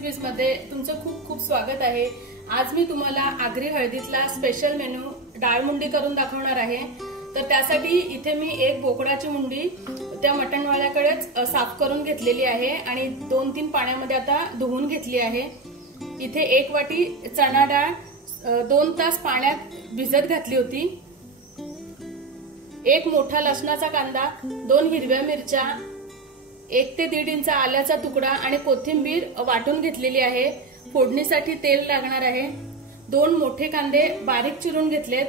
Recipes मध्ये तुमचं खूप खूप स्वागत आहे। आज मी तुम्हाला आगरी हळदीतला स्पेशल मेनू डाळ मुंडी करून दाखवणार आहे। तर त्यासाठी इथे मी एक बोकडाची मुंडी त्या मटणवाल्याकडेच साफ करून घेतलेली आहे आणि 2-3 पाण्यामध्ये आता धुवून घेतली आहे। इथे 1 वाटी चणा डाळ 2 तास पाण्यात भिजत घातली होती। 1 मोठा लसणाचा कांदा, 2 हिरव्या मिरच्या, 1 ते 1.5 इंच आल्याचा तुकडा आणि कोथिंबीर वाटून घेतलेली आहे। फोडणीसाठी तेल लागणार आहे। 2 मोठे कांदे बारीक चिरून घेतलेत,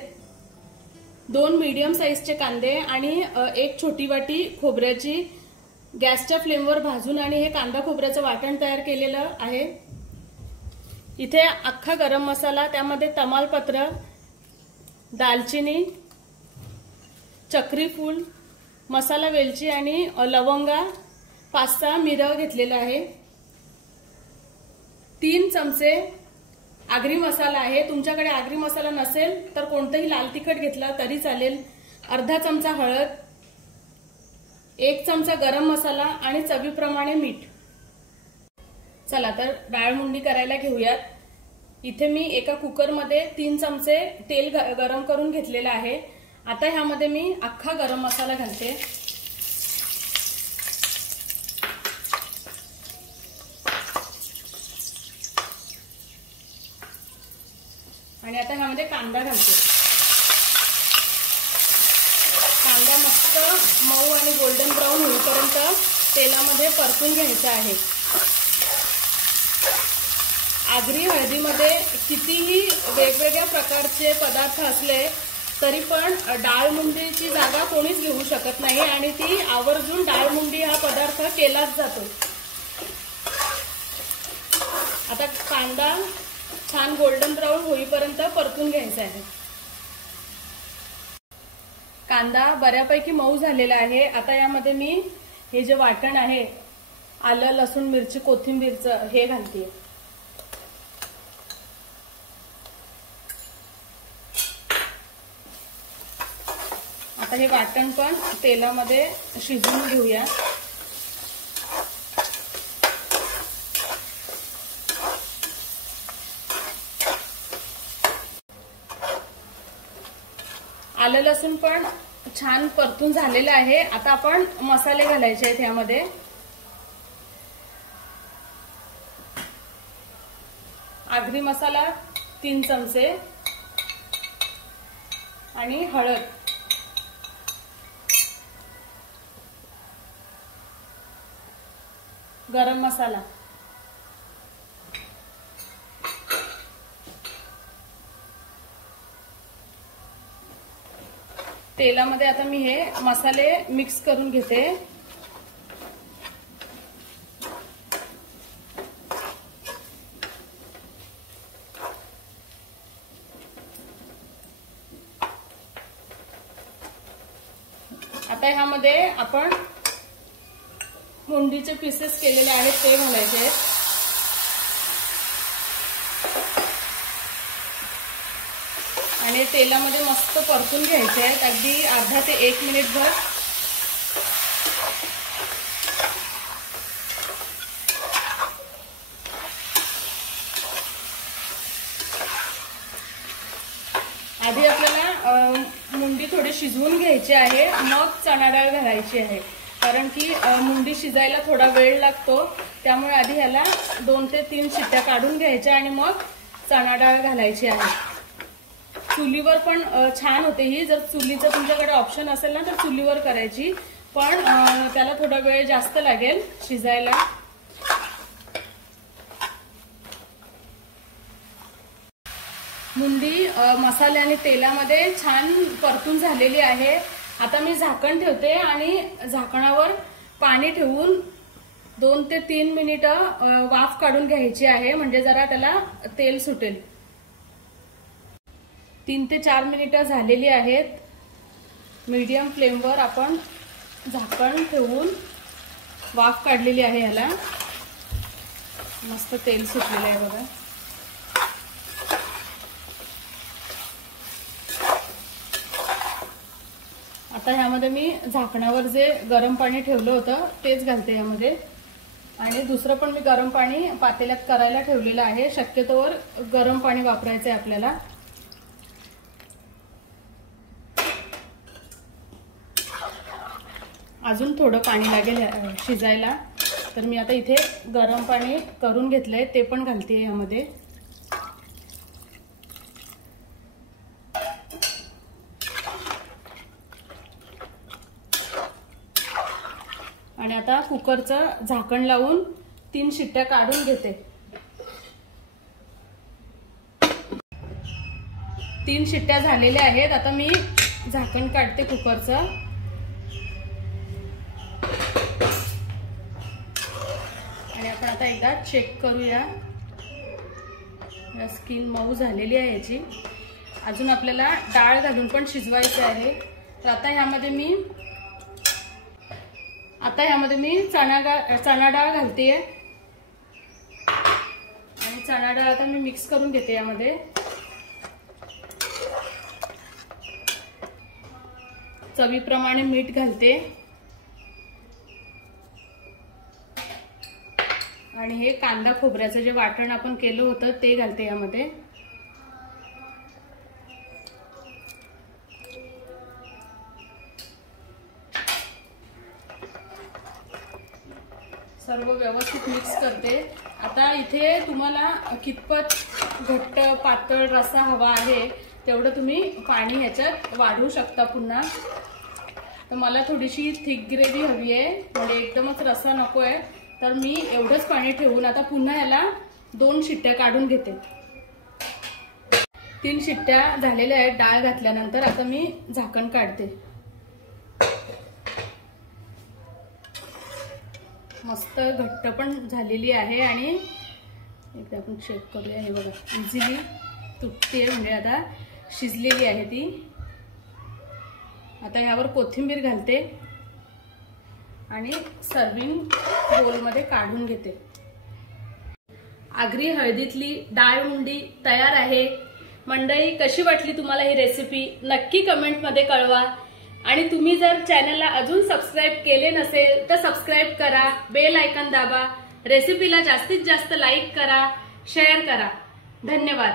2 मीडियम साइजचे कांदे आणि 1 छोटी वाटी खोबऱ्याची गॅसच्या फ्लेमवर भाजून आणि हे कांदा खोबऱ्याचं वाटण तयार केलेलं आहे। इथे अख्खा गरम मसाला, त्यामध्ये तमालपत्र, दालचिनी, चक्री फूल, मसाला वेलची आणि लवंगा, 5-6 मिरं घेतलेला आहे। 3 चमचे आगरी मसाला आहे। तुमच्याकडे आगरी मसाला नसेल तर कोणताही लाल तिखट घेतला तरी चालेल। अर्धा चमचा हळद, 1 चमचा गरम मसाला आणि चवीप्रमाणे मीठ। चला तर डाळ मुंडी करायला घेऊयात। इथे मी एका कुकरमध्ये 3 चमचे तेल गरम करून घेतलेलं आहे। आता ह्यामध्ये मी अख्खा गरम मसाला घालते आणि आता ह्यामध्ये कांदा घालते। कांदा मस्त मऊ आणि गोल्डन ब्राऊन होईपर्यंत तेलामध्ये परतून घ्यायचा आहे। आगरी हळदीमध्ये कितीही वेगवेगळ्या प्रकारचे पदार्थ असले तरी पण डाळ मुंडीची जागा कोणीच घेऊ शकत नाही आणि ती आवर्जून डाळ मुंडी हा पदार्थ केलाच जातो। आता कांदा छान गोल्डन ब्राऊन होईपर्यंत परतून घ्यायचा आहे। कांदा बऱ्यापैकी मऊ झालेला आहे। आता यामध्ये मी हे जे वाटण आहे, आलं, लसूण, मिरची, कोथिंबीरचं, हे घालते। आता हे वाटण पण तेलामध्ये शिजवून घेऊया। आलं लसूण पण छान परतून झालेलं आहे। आता आपण मसाले घालायचे आहेत यामध्ये। आगरी मसाला 3 चमचे आणि हळद, गरम मसाला, तेलामध्ये आता मी हे मसाले मिक्स करून घेते। आता ह्यामध्ये आपण मुंडीचे पीसेस केलेले आहेत ते घालायचे आहेत आणि तेलामध्ये मस्त परतून घ्यायचे आहेत, अगदी अर्धा ते 1 मिनिटभर। आधी आपल्याला मुंडी थोडी शिजवून घ्यायची आहे, मग चणा डाळ घालायची आहे, कारण की मुंडी शिजायला थोडा वेळ लागतो। त्यामुळे आधी ह्याला 2 ते 3 शिट्ट्या काढून घ्यायच्या आणि मग चणा डाळ घालायची आहे। चुलीवर पण छान होते ही। जर चुलीचं तुमच्याकडे ऑप्शन असेल ना तर चुलीवर करायची, पण त्याला थोडा वेळ जास्त लागेल शिजायला। मुंडी मसाले आणि तेलामध्ये छान परतून झालेली आहे। आता मी झाकण ठेवते आणि झाकणावर पाणी ठेवून 2 ते 3 मिनिटं वाफ काढून घ्यायची आहे, म्हणजे जरा त्याला तेल सुटेल। 3 ते 4 मिनिटं झालेली आहेत। मीडियम फ्लेमवर आपण झाकण ठेवून वाफ काढलेली आहे। ह्याला मस्त तेल सुटलेलं आहे बघा। आता ह्यामध्ये मी झाकणावर जे गरम पाणी ठेवलं होतं तेच घालते यामध्ये आणि दुसरं पण मी गरम पाणी पातेल्यात करायला ठेवलेलं आहे। शक्यतोवर गरम पाणी वापरायचं आहे आपल्याला। अजून थोडं पाणी लागेल शिजायला, तर मी आता इथे गरम पाणी करून घेतलंय ते पण घालते यामध्ये। आणि आता कुकरचं झाकण लावून 3 शिट्ट्या काढून घेते। 3 शिट्ट्या झालेल्या आहेत। आता मी झाकण काढते कुकरचं आणि आपण आता एकदा चेक करूया। स्किन मऊ झालेली आहे याची। अजून आपल्याला डाळ घालून पण शिजवायचं आहे। तर आता ह्यामध्ये मी चणा डाळ घालतेय आणि चणा डाळ आता मी मिक्स करून घेते यामध्ये। चवीप्रमाणे मीठ घालते आणि हे कांदा खोबऱ्याचं जे वाटण आपण केलं होतं ते घालते यामध्ये। सर्व व्यवस्थित मिक्स करते। आता इथे तुम्हाला कितपत घट्ट पातळ रस्सा हवा आहे तेवढं तुम्ही पाणी ह्याच्यात वाढवू शकता पुन्हा। तर मला थोडीशी थिक ग्रेव्ही हवी आहे, म्हणजे एकदमच रस्सा नको आहे, तर मी एवढंच पाणी ठेवून आता पुन्हा याला 2 शिट्ट्या काढून घेते। 3 शिट्ट्या झालेल्या आहेत डाळ घातल्यानंतर। आता मी झाकण काढते। मस्त घट्ट पण झालेली आहे आणि एकदा आपण चेक करूया। हे बघा इझिली तुटते, म्हणजे आता शिजलेली आहे ती। आता यावर कोथिंबीर घालते आणि सर्विंग बोलमध्ये काढून घेते। आगरी हळदीतली डाळ मुंडी तयार आहे। मंडळी, कशी वाटली तुम्हाला ही रेसिपी नक्की कमेंटमध्ये कळवा। आणि तुम्ही जर चॅनलला अजून सबस्क्राइब केले नसेल तर सबस्क्राइब करा, बेल आयकॉन दाबा, रेसिपीला जास्तीत जास्त लाईक करा, शेअर करा। धन्यवाद।